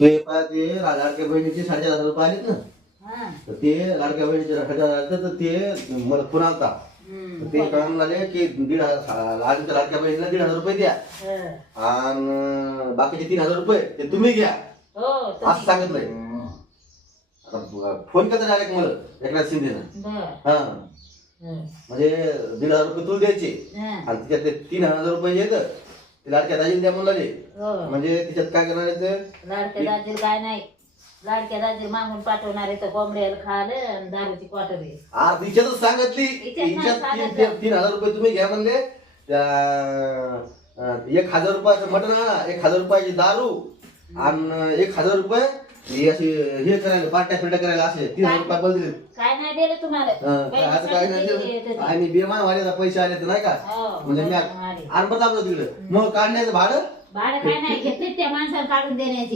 ते पाहिजे लाडक्या बहिणीचे 4,500 आलेत ना. हा. तर ते लाडक्या बहिणीचे 4,500 आले तर ते मला फोन आलता. तर ते कळून लागले की 1,500 लाडक्या बहिणीला 1,500 रुपये द्या आणि बाकीचे 3,000 रुपये ते तुम्ही घ्या हो असं सांगितलंय. आता फोन करता डायरेक्ट मला एकनाथ शिंदेनं. हा म्हणजे 1,500 रुपये तुला द्यायचे आणि तिच्यात ते 3,000 रुपये येत ते लाडक्या दाजीला द्या म्हणून लागले. म्हणजे तिच्यात काय करणार आहे ते लाडक्या दाजील काय नाही, लाडक्या दाजील मागून पाठवणार आहे तर कोंबड्याला खायला आणि दारूची क्वार्टर. तिच्यातच सांगितली हिच्यात नाही 3,000 रुपये तुम्ही घ्या म्हणले. त्या 1,000 रुपयाचं मटण आणा, 1,000 रुपयाची दारू आणि 1,000 रुपये हे अशी हे करायला पाट्या फिरट्या करायला असे 3,000 रुपये बल दिले. काय नाही दिलं तुम्हाला. आता काय नाही दिलं. आणि बेमान वाले पैसे आले तर नाही का म्हणजे मी आणि बरं आपलं तिकडे मग काढण्याचं भाडं भाडं काय नाही घेतले त्या माणसाला काढून देण्याची.